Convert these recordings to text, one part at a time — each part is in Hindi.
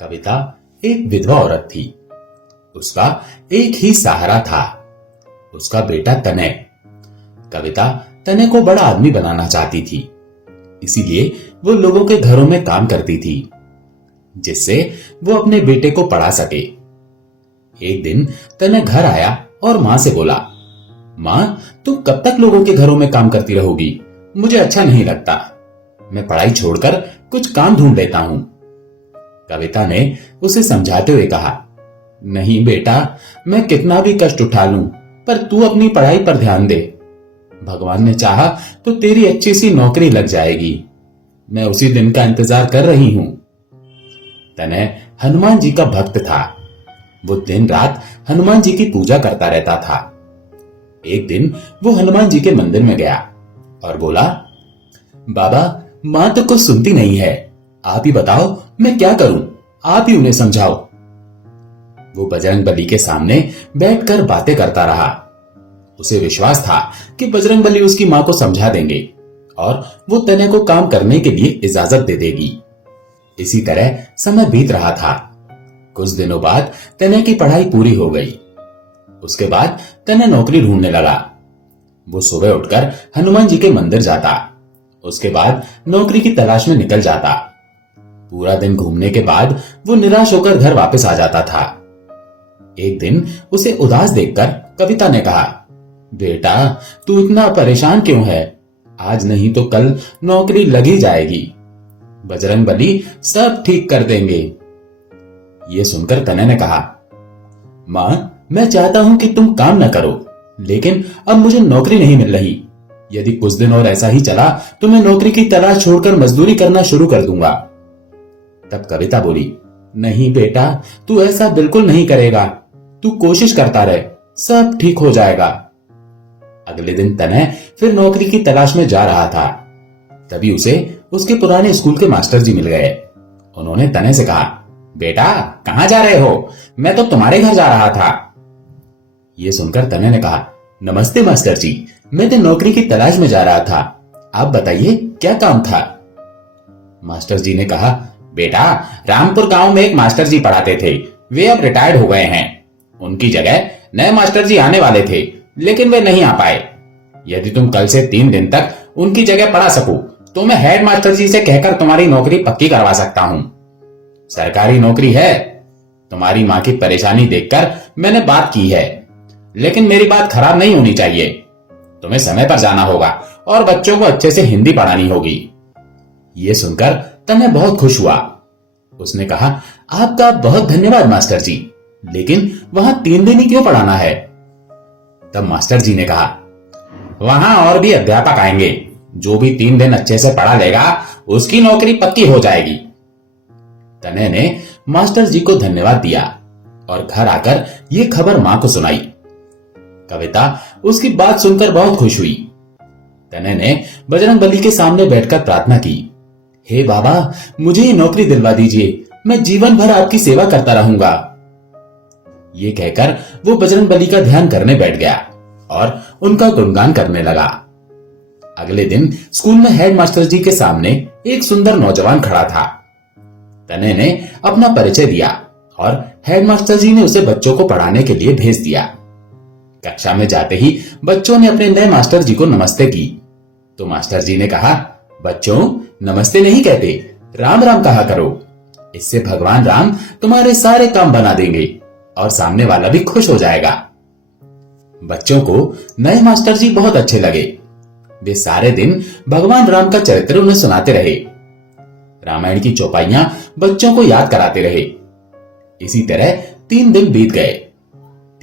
कविता एक विधवा औरत थी। उसका एक ही सहारा था, उसका बेटा तनय। कविता तनय को बड़ा आदमी बनाना चाहती थी, इसीलिए वो लोगों के घरों में काम करती थी, जिससे वो अपने बेटे को पढ़ा सके। एक दिन तनय घर आया और मां से बोला, मां, तुम कब तक लोगों के घरों में काम करती रहोगी? मुझे अच्छा नहीं लगता। मैं पढ़ाई छोड़कर कुछ काम ढूंढ लेता हूं। कविता ने उसे समझाते हुए कहा, नहीं बेटा, मैं कितना भी कष्ट उठा लूं, पर तू अपनी पढ़ाई पर ध्यान दे। भगवान ने चाहा तो तेरी अच्छी सी नौकरी लग जाएगी। मैं उसी दिन का इंतजार कर रही हूं। तनय हनुमान जी का भक्त था। वो दिन रात हनुमान जी की पूजा करता रहता था। एक दिन वो हनुमान जी के मंदिर में गया और बोला, बाबा, मां तो कुछ सुनती नहीं है। आप ही बताओ मैं क्या करूं? आप ही उन्हें समझाओ। वो बजरंगबली के सामने बैठकर बातें करता रहा। उसे विश्वास था कि बजरंगबली उसकी मां को समझा देंगे और वो तनय को काम करने के लिए इजाजत दे देगी। इसी तरह समय बीत रहा था। कुछ दिनों बाद तनय की पढ़ाई पूरी हो गई। उसके बाद तनय नौकरी ढूंढने लगा। वो सुबह उठकर हनुमान जी के मंदिर जाता, उसके बाद नौकरी की तलाश में निकल जाता। पूरा दिन घूमने के बाद वो निराश होकर घर वापस आ जाता था। एक दिन उसे उदास देखकर कविता ने कहा, बेटा, तू इतना परेशान क्यों है? आज नहीं तो कल नौकरी लग ही जाएगी। बजरंगबली सब ठीक कर देंगे। ये सुनकर तनय ने कहा, मां, मैं चाहता हूं कि तुम काम न करो, लेकिन अब मुझे नौकरी नहीं मिल रही। यदि कुछ दिन और ऐसा ही चला तो मैं नौकरी की तलाश छोड़कर मजदूरी करना शुरू कर दूंगा। तब कविता बोली, नहीं बेटा, तू ऐसा बिल्कुल नहीं करेगा। तू कोशिश करता रहे, सब ठीक हो जाएगा। अगले दिन तनय फिर नौकरी की तलाश में जा रहा था। तभी उसे उसके पुराने स्कूल के मास्टर जी मिल गए। उन्होंने तनय से कहा, बेटा, कहां जा रहे हो? मैं तो तुम्हारे घर जा रहा था। ये सुनकर तनय ने कहा, नमस्ते मास्टर जी, मैं तो नौकरी की तलाश में जा रहा था। आप बताइए क्या काम था? मास्टर जी ने कहा, बेटा, रामपुर गांव में एक मास्टर जी पढ़ाते थे। वे अब रिटायर्ड हो गए हैं। उनकी जगह नए मास्टर जी आने वाले थे, लेकिन वे नहीं आ पाए। यदि तुम कल से 3 दिन तक उनकी जगह पढ़ा सको तो मैं हेड मास्टर जी से कहकर तुम्हारी नौकरी पक्की करवा सकता हूं। सरकारी नौकरी है। तुम्हारी मां की परेशानी देखकर मैंने बात की है, लेकिन मेरी बात खराब नहीं होनी चाहिए। तुम्हें समय पर जाना होगा और बच्चों को अच्छे से हिंदी पढ़ानी होगी। यह सुनकर तनय बहुत खुश हुआ। उसने कहा, आपका बहुत धन्यवाद मास्टर जी, लेकिन वहां 3 दिन ही क्यों पढ़ाना है? तब मास्टर जी ने कहा, वहां और भी अध्यापक आएंगे। जो भी 3 दिन अच्छे से पढ़ा लेगा उसकी नौकरी पक्की हो जाएगी। तनय ने मास्टर जी को धन्यवाद दिया और घर आकर यह खबर मां को सुनाई। कविता उसकी बात सुनकर बहुत खुश हुई। तनय ने बजरंगबली के सामने बैठकर प्रार्थना की, हे बाबा, मुझे ये नौकरी दिलवा दीजिए। मैं जीवन भर आपकी सेवा करता रहूंगा। ये कहकर वो बजरंगबली का ध्यान करने बैठ गया और उनका गुणगान करने लगा। अगले दिन स्कूल में हेड मास्टर जी के सामने एक सुंदर नौजवान खड़ा था। तनय ने अपना परिचय दिया और हेड मास्टर जी ने उसे बच्चों को पढ़ाने के लिए भेज दिया। कक्षा में जाते ही बच्चों ने अपने नए मास्टर जी को नमस्ते की, तो मास्टर जी ने कहा, बच्चों, नमस्ते नहीं कहते, राम राम कहा करो। इससे भगवान राम तुम्हारे सारे काम बना देंगे और सामने वाला भी खुश हो जाएगा। बच्चों को नए मास्टर जी बहुत अच्छे लगे। वे सारे दिन भगवान राम का चरित्र उन्हें सुनाते रहे। रामायण की चौपाइयां बच्चों को याद कराते रहे। इसी तरह 3 दिन बीत गए।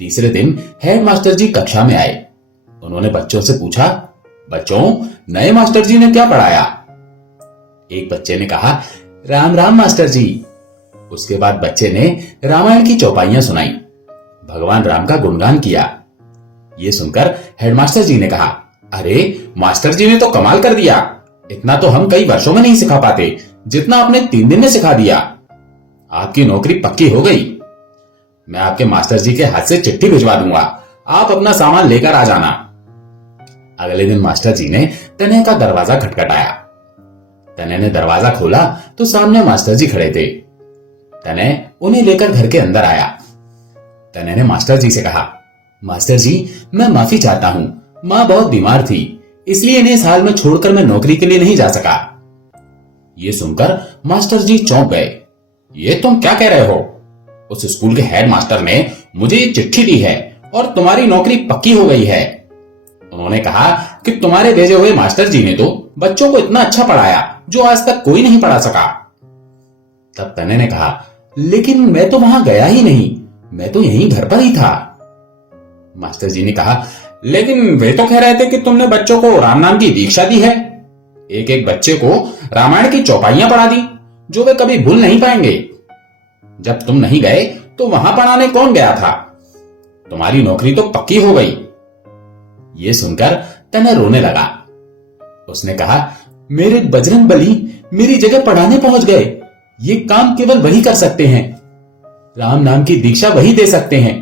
तीसरे दिन हेड मास्टर जी कक्षा में आए। उन्होंने बच्चों से पूछा, बच्चों, नए मास्टर जी ने क्या पढ़ाया? एक बच्चे ने कहा, राम राम मास्टर जी। उसके बाद बच्चे ने रामायण की चौपाइयां सुनाई, भगवान राम का गुणगान किया। यह सुनकर हेडमास्टर जी ने कहा, अरे, मास्टर जी ने तो कमाल कर दिया। इतना तो हम कई वर्षों में नहीं सिखा पाते, जितना आपने 3 दिन में सिखा दिया। आपकी नौकरी पक्की हो गई। मैं आपके मास्टर जी के हाथ से चिट्ठी भिजवा दूंगा। आप अपना सामान लेकर आ जाना। अगले दिन मास्टर जी ने तनय का दरवाजा खटखटाया। तनय ने दरवाजा खोला तो सामने मास्टर जी खड़े थे। तनय उन्हें लेकर घर के अंदर आया। तनय ने मास्टर जी से कहा, मास्टर जी, मैं माफी चाहता हूं, मां बहुत बीमार थी, इसलिए इन्हें इस हाल में छोड़कर मैं नौकरी के लिए नहीं जा सका। ये सुनकर मास्टर जी चौंक गए। ये तुम क्या कह रहे हो? उस स्कूल के हेड मास्टर ने मुझे ये चिट्ठी दी है और तुम्हारी नौकरी पक्की हो गई है। उन्होंने कहा कि तुम्हारे भेजे हुए मास्टर जी ने तो बच्चों को इतना अच्छा पढ़ाया जो आज तक कोई नहीं पढ़ा सका। तब तने ने कहा, लेकिन मैं तो वहां गया ही नहीं, मैं तो यहीं घर पर ही था। मास्टर जी ने कहा, लेकिन वे तो कह रहे थे कि तुमने बच्चों को राम नाम की दीक्षा दी है। एक एक बच्चे को रामायण की चौपाइयां पढ़ा दी जो वे कभी भूल नहीं पाएंगे। जब तुम नहीं गए तो वहां पढ़ाने कौन गया था? तुम्हारी नौकरी तो पक्की हो गई। ये सुनकर तनय रोने लगा। उसने कहा, मेरे बजरंग बली मेरी जगह पढ़ाने पहुंच गए। ये काम केवल वही कर सकते हैं, राम नाम की दीक्षा वही दे सकते हैं।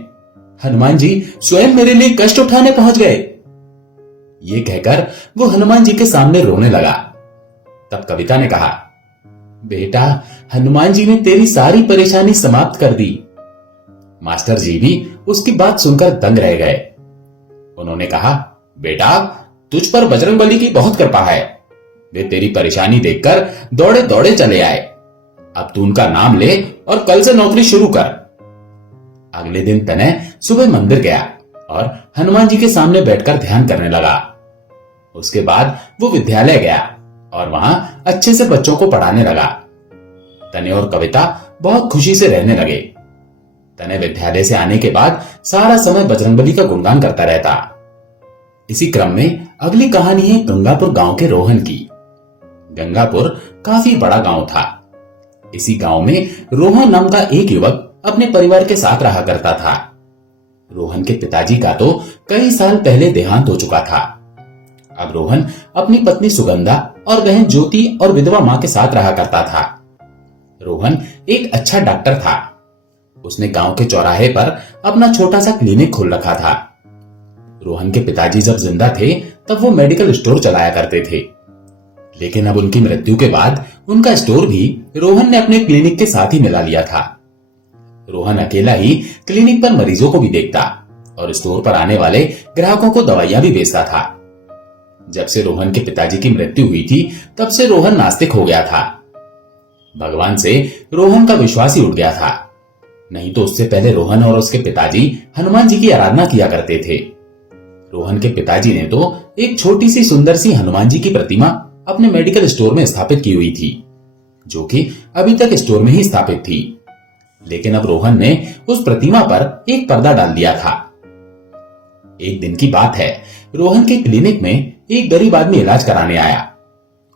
हनुमान जी स्वयं मेरे लिए कष्ट उठाने पहुंच गए। ये कहकर वो हनुमान जी के सामने रोने लगा। तब कविता ने कहा, बेटा, हनुमान जी ने तेरी सारी परेशानी समाप्त कर दी। मास्टर जी भी उसकी बात सुनकर दंग रह गए। उन्होंने कहा, बेटा, तुझ पर बजरंगबली की बहुत कृपा है। वे तेरी परेशानी देखकर दौड़े दौड़े चले आए। अब तू उनका नाम ले और कल से नौकरी शुरू कर। अगले दिन तनय सुबह मंदिर गया और हनुमान जी के सामने बैठकर ध्यान करने लगा। उसके बाद वो विद्यालय गया और वहां अच्छे से बच्चों को पढ़ाने लगा। तनय और कविता बहुत खुशी से रहने लगे। तनय विद्यालय से आने के बाद सारा समय बजरंगबली का गुणगान करता रहता। इसी क्रम में अगली कहानी है गंगापुर गांव के रोहन की। गंगापुर काफी बड़ा गांव था। इसी गांव में रोहन नाम का एक युवक अपने परिवार के साथ रहा करता था। रोहन के पिताजी का तो कई साल पहले देहांत हो चुका था। अब रोहन अपनी पत्नी सुगंधा और बहन ज्योति और विधवा मां के साथ रहा करता था। रोहन एक अच्छा डॉक्टर था। उसने गांव के चौराहे पर अपना छोटा सा क्लिनिक खोल रखा था। रोहन के पिताजी जब जिंदा थे तब वो मेडिकल स्टोर चलाया करते थे, लेकिन अब उनकी मृत्यु के बाद उनका स्टोर भी रोहन ने अपने क्लिनिक के साथ ही मिला लिया था। रोहन अकेला ही क्लिनिक पर मरीजों को भी देखता और स्टोर पर आने वाले ग्राहकों को दवाइयां भी बेचता था। जब से रोहन के पिताजी की मृत्यु हुई थी तब से रोहन नास्तिक हो गया था। भगवान से रोहन का विश्वास ही उठ गया था। नहीं तो उससे पहले रोहन और उसके पिताजी हनुमान जी की आराधना किया करते थे। रोहन के पिताजी ने तो एक छोटी सी सुंदर सी हनुमान जी की प्रतिमा अपने मेडिकल स्टोर में स्थापित की हुई थी, जो कि अभी तक स्टोर में ही स्थापित थी। लेकिन अब रोहन ने उस प्रतिमा पर एक पर्दा डाल दिया था। एक दिन की बात है, रोहन के क्लिनिक में एक गरीब आदमी इलाज कराने आया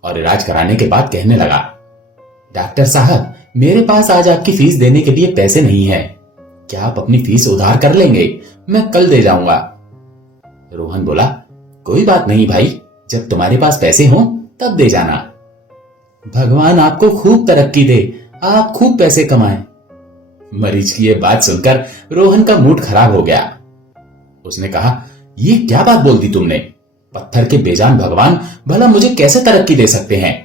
और इलाज कराने के बाद कहने लगा, डॉक्टर साहब, मेरे पास आज आपकी फीस देने के लिए पैसे नहीं है। क्या आप अपनी फीस उधार कर लेंगे? मैं कल दे जाऊंगा। रोहन बोला, कोई बात नहीं भाई, जब तुम्हारे पास पैसे हो तब दे जाना। भगवान आपको खूब तरक्की दे, आप खूब पैसे कमाएं। मरीज की यह बात सुनकर रोहन का मूड खराब हो गया। उसने कहा, ये क्या बात बोल दी तुमने? पत्थर के बेजान भगवान भला मुझे कैसे तरक्की दे सकते हैं?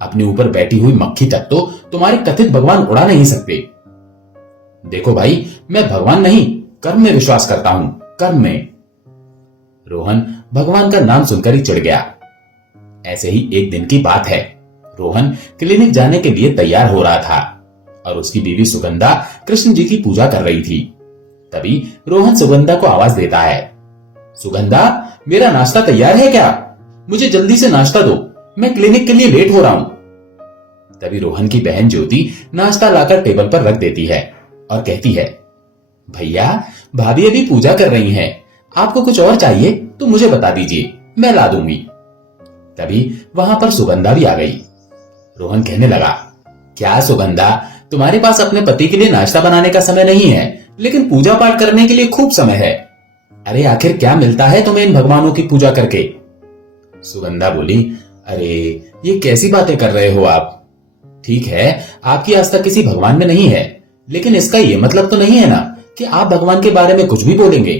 अपने ऊपर बैठी हुई मक्खी तक तो तुम्हारे कथित भगवान उड़ा नहीं सकते। देखो भाई, मैं भगवान नहीं, कर्म में विश्वास करता हूं, कर्म में। रोहन भगवान का नाम सुनकर ही चिढ़ गया। ऐसे ही एक दिन की बात है, रोहन क्लिनिक जाने के लिए तैयार हो रहा था और उसकी बीवी सुगंधा कृष्ण जी की पूजा कर रही थी। तभी रोहन सुगंधा को आवाज देता है, सुगंधा, मेरा नाश्ता तैयार है क्या? मुझे जल्दी से नाश्ता दो, मैं क्लिनिक के लिए लेट हो रहा हूं। तभी रोहन की बहन ज्योति नाश्ता लाकर टेबल पर रख देती है और कहती है, भैया, भाभी अभी पूजा कर रही हैं, आपको कुछ और चाहिए तो मुझे बता दीजिए, मैं ला दूंगी। तभी वहां पर सुगंधा भी आ गई। रोहन कहने लगा, क्या सुगंधा, तुम्हारे पास अपने पति के लिए नाश्ता बनाने का समय नहीं है, लेकिन पूजा पाठ करने के लिए खूब समय है। अरे आखिर क्या मिलता है तुम्हें इन भगवानों की पूजा करके? सुगंधा बोली, अरे ये कैसी बातें कर रहे हो आप? ठीक है, आपकी आस्था किसी भगवान में नहीं है, लेकिन इसका ये मतलब तो नहीं है ना कि आप भगवान के बारे में कुछ भी बोलेंगे।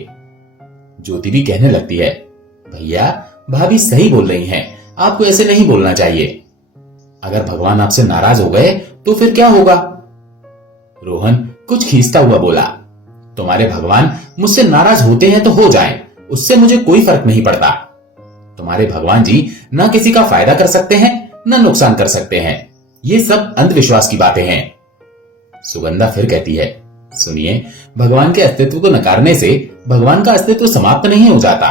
ज्योति भी कहने लगती है, भैया, भाभी सही बोल रही हैं, आपको ऐसे नहीं बोलना चाहिए। अगर भगवान आपसे नाराज हो गए तो फिर क्या होगा? रोहन कुछ खींचता हुआ बोला, तुम्हारे भगवान मुझसे नाराज होते हैं तो हो जाएं, उससे मुझे कोई फर्क नहीं पड़ता। तुम्हारे भगवान जी ना किसी का फायदा कर सकते हैं ना नुकसान कर सकते हैं। ये सब अंधविश्वास की बातें हैं। सुगंधा फिर कहती है, सुनिए, भगवान के अस्तित्व को नकारने से भगवान का अस्तित्व समाप्त नहीं हो जाता।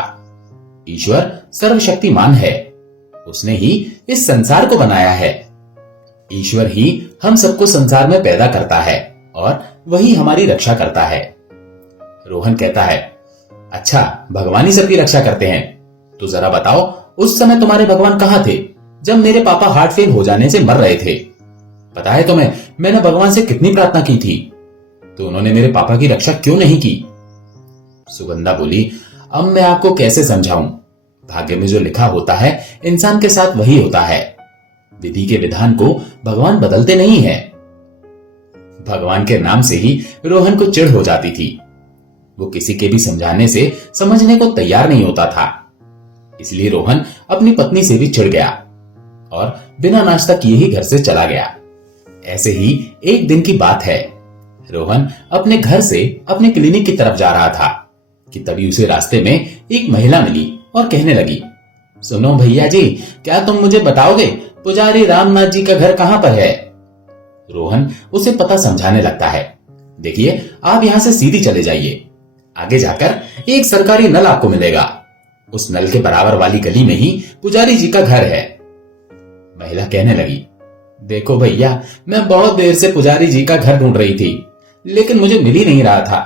ईश्वर सर्वशक्तिमान है, उसने ही इस संसार को बनाया है। ईश्वर ही हम सबको संसार में पैदा करता है और वही हमारी रक्षा करता है। रोहन कहता है, अच्छा, भगवान ही सबकी रक्षा करते हैं, तो जरा बताओ उस समय तुम्हारे भगवान कहां थे जब मेरे पापा हार्ट फेल हो जाने से मर रहे थे? पता है तुम्हें मैंने भगवान से कितनी प्रार्थना की थी, तो उन्होंने मेरे पापा की रक्षा क्यों नहीं की? सुगंधा बोली, अब मैं आपको कैसे समझाऊं? भाग्य में जो लिखा होता है इंसान के साथ वही होता है। विधि के विधान को भगवान बदलते नहीं है। भगवान के नाम से ही रोहन को चिढ़ हो जाती थी। वो किसी के भी समझाने से समझने को तैयार नहीं होता था। इसलिए रोहन अपनी पत्नी से भी चिढ़ गया और बिना नाश्ता किए ही घर से चला गया। ऐसे ही एक दिन की बात है। रोहन अपने घर से अपने क्लिनिक की तरफ जा रहा था कि तभी उसे रास्ते में एक महिला मिली और कहने लगी, सुनो भैया जी, क्या तुम मुझे बताओगे पुजारी रामनाथ जी का घर कहां पर है? रोहन उसे पता समझाने लगता है, देखिए, आप यहां से सीधी चले जाइए, आगे जाकर एक सरकारी नल आपको मिलेगा, उस नल के बराबर वाली गली में ही पुजारी जी का घर है। महिला कहने लगी, देखो भैया, मैं बहुत देर से पुजारी जी का घर ढूंढ रही थी, लेकिन मुझे मिल ही नहीं रहा था।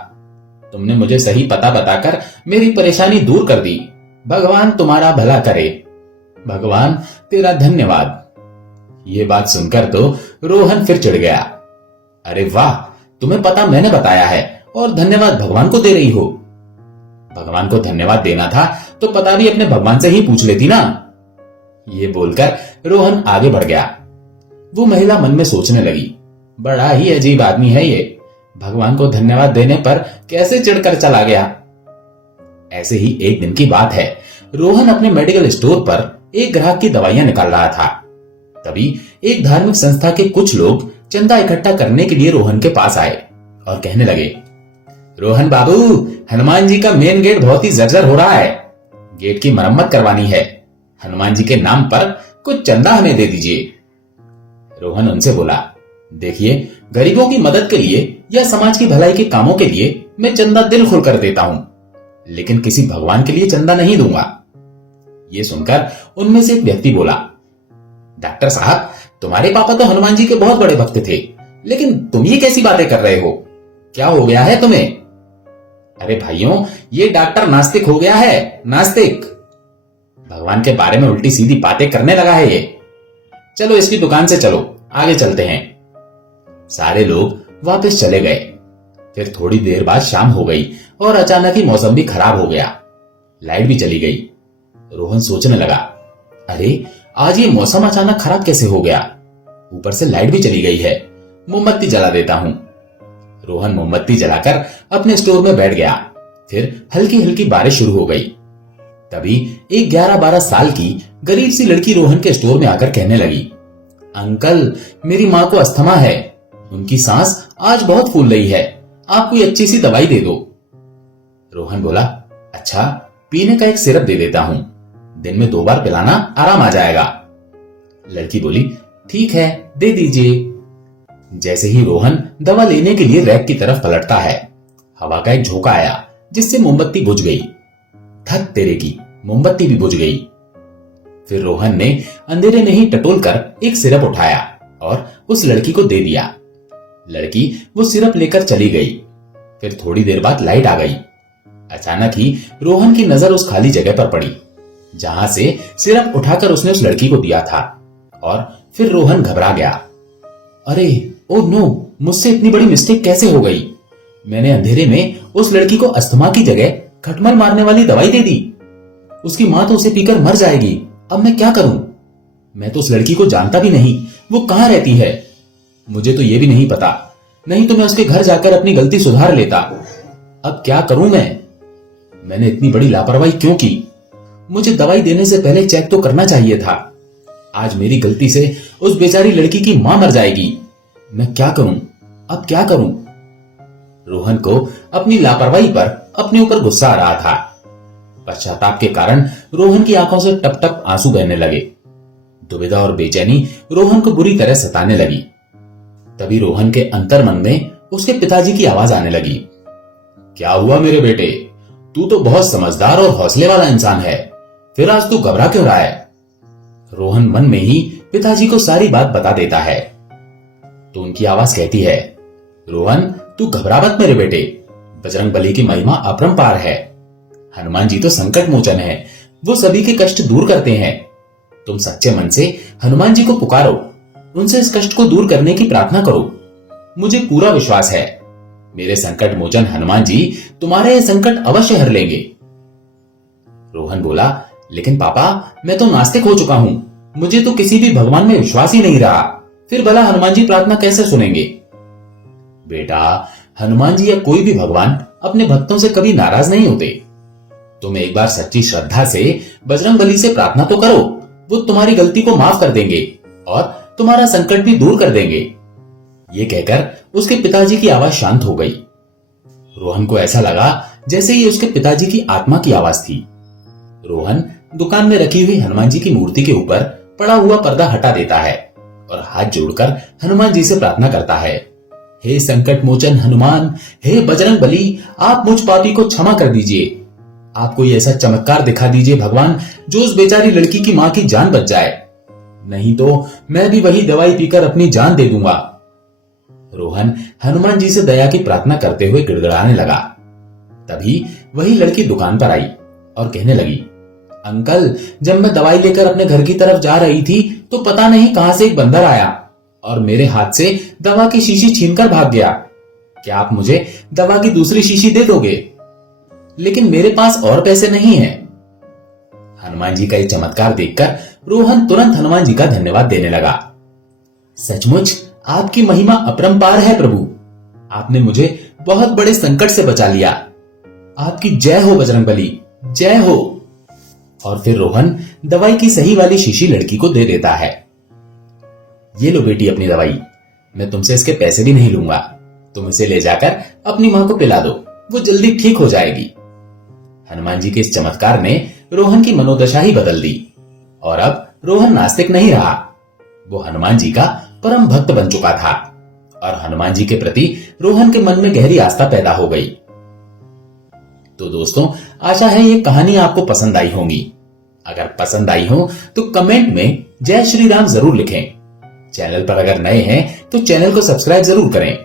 तुमने मुझे सही पता बताकर मेरी परेशानी दूर कर दी। भगवान तुम्हारा भला करे। भगवान तेरा धन्यवाद। ये बात सुनकर तो रोहन फिर चिढ़ गया। अरे वाह, तुम्हें पता मैंने बताया है और धन्यवाद भगवान को दे रही हो। भगवान को धन्यवाद देना था तो पता भी अपने भगवान से ही पूछ लेती ना। ये बोलकर रोहन आगे बढ़ गया। वो महिला मन में सोचने लगी, बड़ा ही अजीब आदमी है ये, भगवान को धन्यवाद देने पर कैसे चिढ़कर चला गया। ऐसे ही एक दिन की बात है। रोहन अपने मेडिकल स्टोर पर एक ग्राहक की दवाइयां निकाल रहा था। तभी एक धार्मिक संस्था के कुछ लोग चंदा इकट्ठा करने के लिए रोहन के पास आए और कहने लगे, रोहन बाबू, हनुमान जी का मेन गेट बहुत ही जर्जर हो रहा है, गेट की मरम्मत करवानी है, हनुमान जी के नाम पर कुछ चंदा हमें दे दीजिए। रोहन उनसे बोला, देखिए, गरीबों की मदद के लिए या समाज की भलाई के कामों के लिए मैं चंदा दिल खोलकर देता हूं, लेकिन किसी भगवान के लिए चंदा नहीं दूंगा। ये सुनकर उनमें से एक व्यक्ति बोला, डॉक्टर साहब, तुम्हारे पापा तो हनुमान जी के बहुत बड़े भक्त थे, लेकिन तुम ये कैसी बातें कर रहे हो? क्या हो गया है तुम्हें? अरे भाइयों, ये डॉक्टर नास्तिक हो गया है, नास्तिक। भगवान के बारे में उल्टी सीधी बातें करने लगा है ये। चलो इसकी दुकान से चलो, आगे चलते हैं। सारे लोग वापस चले गए। फिर थोड़ी देर बाद शाम हो गई और अचानक ही मौसम भी खराब हो गया, लाइट भी चली गई। रोहन सोचने लगा, अरे आज ये मौसम अचानक खराब कैसे हो गया? ऊपर से लाइट भी चली गई है, मोमबत्ती जला देता हूं। रोहन मोमबत्ती जलाकर अपने स्टोर में बैठ गया। फिर हल्की हल्की बारिश शुरू हो गई। तभी एक 11-12 साल की गरीब सी लड़की रोहन के स्टोर में आकर कहने लगी, अंकल, मेरी माँ को अस्थमा है, उनकी सांस आज बहुत फूल रही है, आप कोई अच्छी सी दवाई दे दो। रोहन बोला, अच्छा, पीने का एक सिरप दे देता हूं, दिन में 2 बार पिलाना, आराम आ जाएगा। लड़की बोली, ठीक है, दे दीजिए। जैसे ही रोहन दवा लेने के लिए रैक की तरफ पलटता है, हवा का एक झोंका आया जिससे मोमबत्ती बुझ गई। थक तेरे की, मोमबत्ती भी बुझ गई। फिर रोहन ने अंधेरे में ही टटोल कर एक सिरप उठाया और उस लड़की को दे दिया। लड़की वो सिरप लेकर चली गई। फिर थोड़ी देर बाद लाइट आ गई। अचानक ही रोहन की नजर उस खाली जगह पर पड़ी जहां से सिरप उठाकर उसने उस लड़की को दिया था, और फिर रोहन घबरा गया। अरे ओ नो, मुझसे इतनी बड़ी मिस्टेक कैसे हो गई? मैंने अंधेरे में उस लड़की को अस्थमा की जगह खटमल मारने वाली दवाई दे दी। उसकी मां तो उसे पीकर मर जाएगी। अब मैं क्या करूं? मैं तो उस लड़की को जानता भी नहीं, वो कहां रहती है? मुझे तो यह भी नहीं पता, नहीं तो मैं उसके घर जाकर अपनी गलती सुधार लेता। अब क्या करूं मैं? मैंने इतनी बड़ी लापरवाही क्यों की? मुझे दवाई देने से पहले चेक तो करना चाहिए था। आज मेरी गलती से उस बेचारी लड़की की मां मर जाएगी। मैं क्या करूं? अब क्या करूं? रोहन को अपनी लापरवाही पर अपने ऊपर गुस्सा आ रहा था। पश्चाताप के कारण रोहन की आंखों से टप टप आंसू बहने लगे। दुविधा और बेचैनी रोहन को बुरी तरह सताने लगी। तभी रोहन के अंतर्मन में उसके पिताजी की आवाज आने लगी। क्या हुआ मेरे बेटे? तू तो बहुत समझदार और हौसले वाला इंसान है, फिर आज तू घबरा क्यों रहा है? रोहन मन में ही पिताजी को सारी बात बता देता है। तो उनकी आवाज कहती है, रोहन तू घबरा मत मेरे बेटे, बजरंगबली की महिमा अपरंपार है। हनुमान जी तो संकट मोचन है, वो सभी के कष्ट दूर करते हैं। तुम सच्चे मन से हनुमान जी को पुकारो, उनसे इस कष्ट को दूर करने की प्रार्थना करो। मुझे पूरा विश्वास है मेरे संकट मोचन हनुमान जी तुम्हारे यह संकट अवश्य हर लेंगे। रोहन बोला, लेकिन पापा मैं तो नास्तिक हो चुका हूं, मुझे तो किसी भी भगवान में विश्वास ही नहीं रहा, फिर भला हनुमान जी प्रार्थना कैसे सुनेंगे? बेटा, हनुमान जी या कोई भी भगवान अपने भक्तों से कभी नाराज नहीं होते। तुम एक बार सच्ची श्रद्धा से बजरंगबली से प्रार्थना तो करो, वो तुम्हारी गलती को माफ कर देंगे और तुम्हारा संकट भी दूर कर देंगे। ये कहकर उसके पिताजी की आवाज शांत हो गई। रोहन को ऐसा लगा जैसे ये उसके पिताजी की आत्मा की आवाज थी। रोहन दुकान में रखी हुई हनुमान जी की मूर्ति के ऊपर पड़ा हुआ पर्दा हटा देता है और हाथ जोड़कर हनुमान जी से प्रार्थना करता है। हे संकट मोचन हनुमान, हे बजरंगबली, आप मुझ पापी को क्षमा कर दीजिए। आप कोई ऐसा चमत्कार दिखा दीजिए भगवान, जो उस बेचारी लड़की की मां की जान बच जाए, नहीं तो मैं भी वही दवाई पीकर अपनी जान दे दूंगा। रोहन हनुमान जी से दया की प्रार्थना करते हुए गिड़गिड़ाने लगा। तभी वही लड़की दुकान पर आई और कहने लगी, अंकल, जब मैं दवाई लेकर अपने घर की तरफ जा रही थी तो पता नहीं कहां से एक बंदर आया और मेरे हाथ से दवा की शीशी छीनकर भाग गया। क्या आप मुझे दवा की दूसरी शीशी दे दोगे? लेकिन मेरे पास और पैसे नहीं हैं। हनुमान जी का ये चमत्कार देखकर रोहन तुरंत हनुमान जी का धन्यवाद देने लगा। सचमुच आपकी महिमा अपरंपार है प्रभु, आपने मुझे बहुत बड़े संकट से बचा लिया। आपकी जय हो बजरंगबली, जय हो। और फिर रोहन दवाई की सही वाली शीशी लड़की को दे देता है। ये लो बेटी अपनी दवाई, मैं तुमसे इसके पैसे भी नहीं लूंगा, तुम इसे ले जाकर अपनी मां को पिला दो, वो जल्दी ठीक हो जाएगी। हनुमान जी के इस चमत्कार ने रोहन की मनोदशा ही बदल दी और अब रोहन नास्तिक नहीं रहा, वो हनुमान जी का परम भक्त बन चुका था और हनुमान जी के प्रति रोहन के मन में गहरी आस्था पैदा हो गई। तो दोस्तों, आशा है ये कहानी आपको पसंद आई होगी। अगर पसंद आई हो तो कमेंट में जय श्री राम जरूर लिखें। चैनल पर अगर नए हैं तो चैनल को सब्सक्राइब जरूर करें।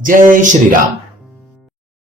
जय श्री राम।